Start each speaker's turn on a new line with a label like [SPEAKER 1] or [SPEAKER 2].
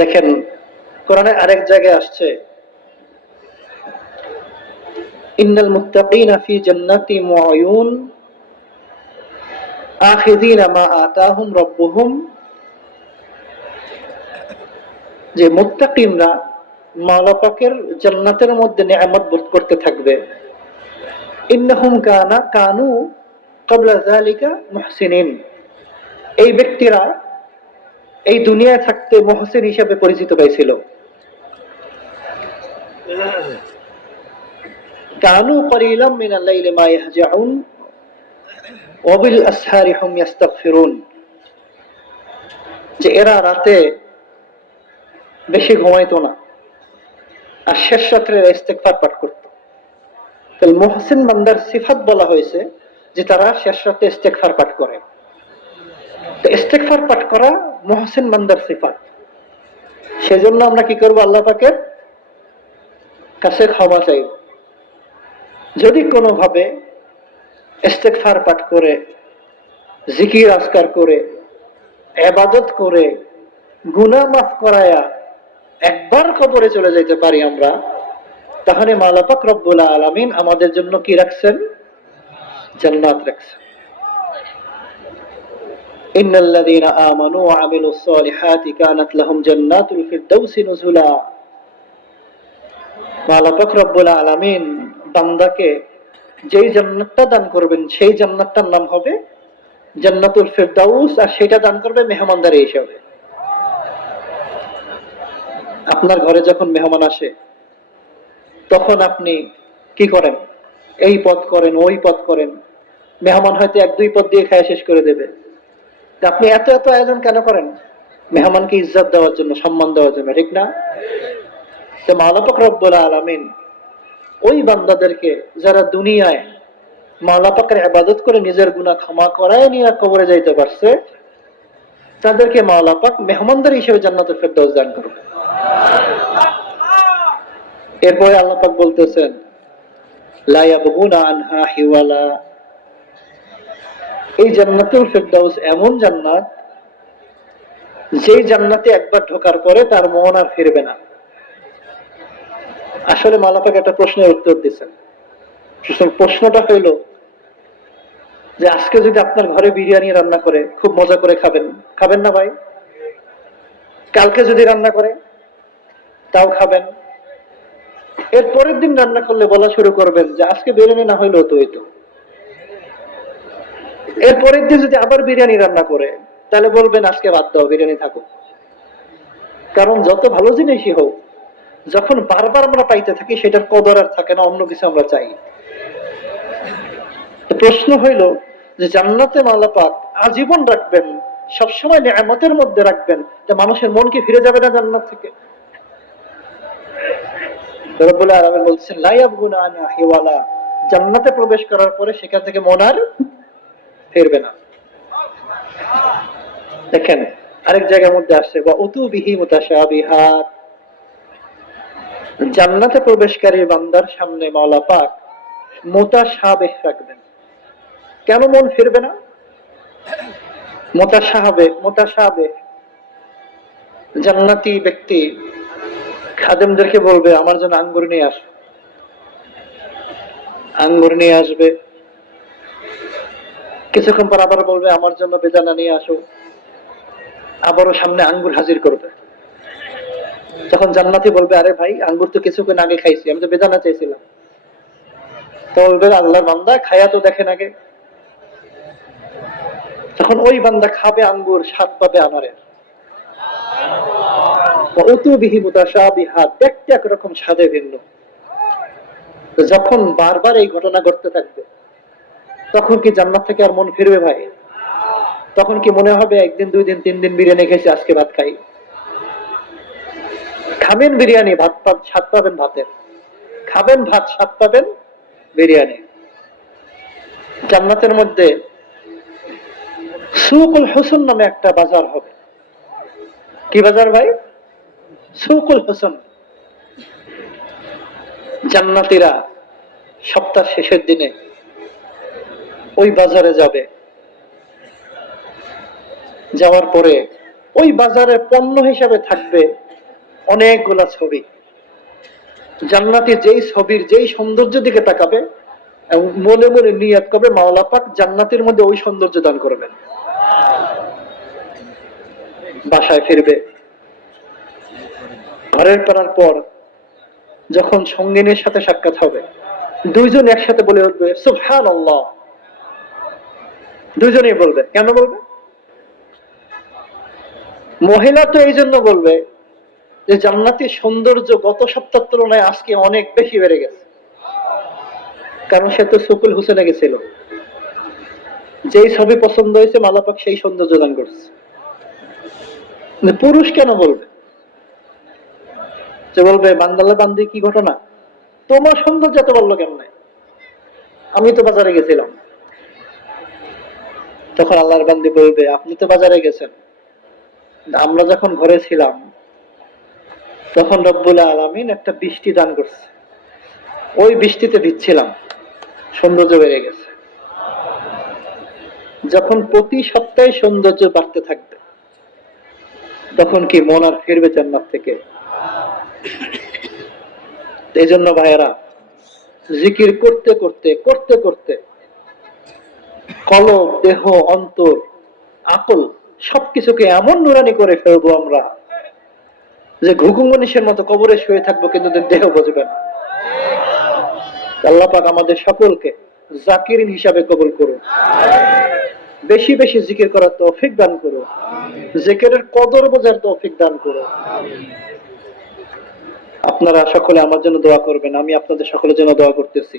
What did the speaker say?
[SPEAKER 1] দেখেন, কোরআনে আরেক জায়গায় আসছে, ইন্নাল মুত্তাকিনা ফি জান্নাতি মুআয়ুন আখিযিনা মা আতাহুম রাব্বুহুম। যে মুত্তাকিনরা মাওলা জান্নাতের মধ্যে নিয়ামত ভোগ করতে থাকবে। ইন্নাহুম কানা, কানু, ক্বাবলা যালিকা মুহসিনিন। এই ব্যক্তিরা এই দুনিয়ায় থাকতে মহসিন হিসাবে পরিচিত হয়েছিল কানু কলিলাম মিনাল লাইলি মা আসহারি যে এরা রাতে বেশি ঘুমাইতো না, আর শেষ রাত্রে ইস্তেগফার পাঠ করত। তাহলে মুহসিন সিফাত বলা হয়েছে যে তারা শেষ রাতে ইস্তেগফার পাঠ করে। তো ইস্তেগফার পাঠ করা মহসিন বান্দার সিফাত। সেজন্য আমরা কি করব? আল্লাহ পাকের কাছে ক্ষমা চাইব। যদি কোনোভাবে ইস্তেগফার পাঠ করে, জিকির আজকার করে, এবাদত করে গুনা মাফ করায়া একবার কবরে চলে যেতে পারি আমরা, তাহলে মালাপাক রব্বুল আলামিন আমাদের জন্য কি রাখছেন? জান্নাত রাখছেন। إن الذين آمنوا وعملوا الصالحات كانت لهم جنات الفردوس نزلا মালাপাক রব্বুল আলামিন বান্দাকে যেই জান্নাতটা দান করবেন সেই জান্নাতটার নাম হবে জান্নাতুল ফিরদাউস আর সেটা দান করবে মেহমানদারি হিসাবে আপনার ঘরে যখন মেহমান আসে তখন আপনি কি করেন এই পদ করেন ওই পদ করেন মেহমান হয়তো এক দুই পদ দিয়ে খায় শেষ করে দেবে তা আপনি এত এত আয়োজন কেন করেন? মেহমানকে ইজ্জত দেওয়ার জন্য, সম্মান দেওয়ার জন্য, ঠিক না? তো মাওলাপাক রব্বুল আলামিন ওই বান্দাদেরকে যারা দুনিয়ায় মাওলাপাকের আবাদত করে নিজের গুনাহ ক্ষমা করায় নিয়ে কবরে যাইতে পারছে, তাদেরকে মাওলাপাক মেহমানদার হিসেবে জান্নাতুল ফেরদৌস দান করবে এরপরে আল্লাহ পাক বলতেছেন, লা ইয়াবগুনা আনহা হিওয়ালা এই জান্নাতুল ফেরদাউস এমন জান্নাত, যেই জান্নাতে একবার ঢোকার পরে তার মন আর ফিরবে না। আসলে মালাপাক একটা প্রশ্নের উত্তর দিচ্ছেন প্রশ্নটা হইল যে আজকে যদি আপনার ঘরে বিরিয়ানি রান্না করে, খুব মজা করে খাবেন খাবেন না ভাই? কালকে যদি রান্না করে, তাও খাবেন। এর পরের দিন রান্না করলে বলা শুরু করবেন যে আজকে বিরিয়ানি না হইলেও তো হইতো। এর পরের দিন যদি আবার বিরিয়ানি রান্না করে, তাহলে বলবেন আজকে বাদ দাও, বিরিয়ানি থাকুক। কারণ যত ভালো জিনিসই হোক, যখন বারবার আমরা পাইতে থাকি, সেটার কদর আর থাকে না, অন্য কিছু আমরা চাই। প্রশ্ন হইল যে জান্নাতে মালাপাক আজীবন রাখবেন, সবসময় নিয়ামতের মধ্যে রাখবেন, তা মানুষের মন কি ফিরে যাবে না জান্নাত থেকে? রব্বুল আলামিন বলছেন লা ইয়াবগুনা আনহা হিওয়ালা জান্নাতে প্রবেশ করার পরে সেখান থেকে মন আর ফিরবে না। দেখেন, আরেক জায়গার মধ্যে আসছে বা উতু বিহি মুতাশাবিহাত। জান্নাতে প্রবেশকারী বান্দার সামনে মাওলা পাক রাখবেন। কেন মন ফিরবে না? জান্নাতি ব্যক্তি খাদেমদেরকে বলবে, আমার জন্য আঙ্গুর নিয়ে আস। আঙ্গুর নিয়ে আসবে। কিছুক্ষণ পর আবার বলবে, আমার জন্য বেদানা নিয়ে আসো। আবারও সামনে আঙ্গুর হাজির করবে। তখন জান্নাতি বলবে, আরে ভাই, আঙ্গুর তো কিছুক্ষণ আগে খাইছি, আমি তো বেদানা চাইছিলাম তো বলবে, আল্লাহর বান্দা খায়া তো দেখেন আগে। তখন ওই বান্দা খাবে আঙ্গুর, স্বাদ পাবে আমারের অতু বিহি মুতাশাবিহাত দেখতে একরকম স্বাদে ভিন্ন। যখন বারবার এই ঘটনা ঘটতে থাকবে তখন কি জান্নাত থেকে আর মন ফিরবে ভাই? তখন কি মনে হবে একদিন দুই দিন তিন দিন বিরিয়ানি খেয়েছি, আজকে ভাত খাই? খাবেন বিরিয়ানি, ভাত পাব স্বাদ পাবেন ভাতের। খাবেন ভাত, স্বাদ পাবেন বিরিয়ানি। জান্নাতের মধ্যে সুকুল হোসেন নামে একটা বাজার হবে। কি বাজার ভাই? সুকুল হোসেন। জান্নাতিরা সপ্তাহ শেষের দিনে ওই বাজারে যাবে। যাওয়ার পরে ওই বাজারে পণ্য হিসাবে থাকবে অনেকগুলা ছবি। জান্নাতি যেই ছবির যেই সৌন্দর্য দিকে তাকাবে এবং মনে মনে নিয়াত করবে, মাওলা পাক জান্নাতের মধ্যে ওই সৌন্দর্য দান করবেন। বাসায় ফিরবে। ঘরের করার পর যখন সঙ্গিনীর সাথে সাক্ষাৎ হবে, দুইজন একসাথে বলে উঠবে সুবহান আল্লাহ দুজনেই বলবে। কেন বলবে? মহিলা তো এই জন্য বলবে যে, জান্নাতি সৌন্দর্য গত সপ্তাহের তুলনায় আজকে অনেক বেশি বেড়ে গেছে। কারণ সে তো সুকুল হুসেনে গেছিল। যেই ছবি পছন্দ হয়েছে, মালাপাক সেই সৌন্দর্য দান করছে। পুরুষ কেন বলবে? যে বলবে, বান্দালে বান্দি কি ঘটনা? তোমার সৌন্দর্য এত বলল কেমন? আমি তো বাজারে গেছিলাম। তখন আল্লাহর বান্দি বলবে, আপনি তো বাজারে গেছেন। আমরা যখন ঘরে ছিলাম, তখন রব্বুল আলমিন একটা বৃষ্টি দান করছে। ওই বৃষ্টিতে ভিজছিলাম, সৌন্দর্য বেড়ে গেছে। যখন প্রতি সপ্তাহে সৌন্দর্য বাড়তে থাকবে, তখন কি মন আর ফিরবে জান্নাত থেকে? এই জন্য ভাইয়েরা, জিকির করতে করতে করতে করতে কলব দেহ, অন্তর আকল সবকিছুকে এমন নুরানি করে ফেলব আমরা যে ঘুঘু মনীষের মতো কবরে শুয়ে থাকব কিন্তু দেহ বুঝবে না। আল্লাহ পাক আমাদের সকলকে জাকিরিন হিসাবে কবুল করুন। বেশি বেশি জিকির করার তৌফিক দান করো জিকিরের কদর বোঝার তৌফিক দান করো আপনারা সকলে আমার জন্য দোয়া করবেন, আমি আপনাদের সকলের জন্য দোয়া করতেছি।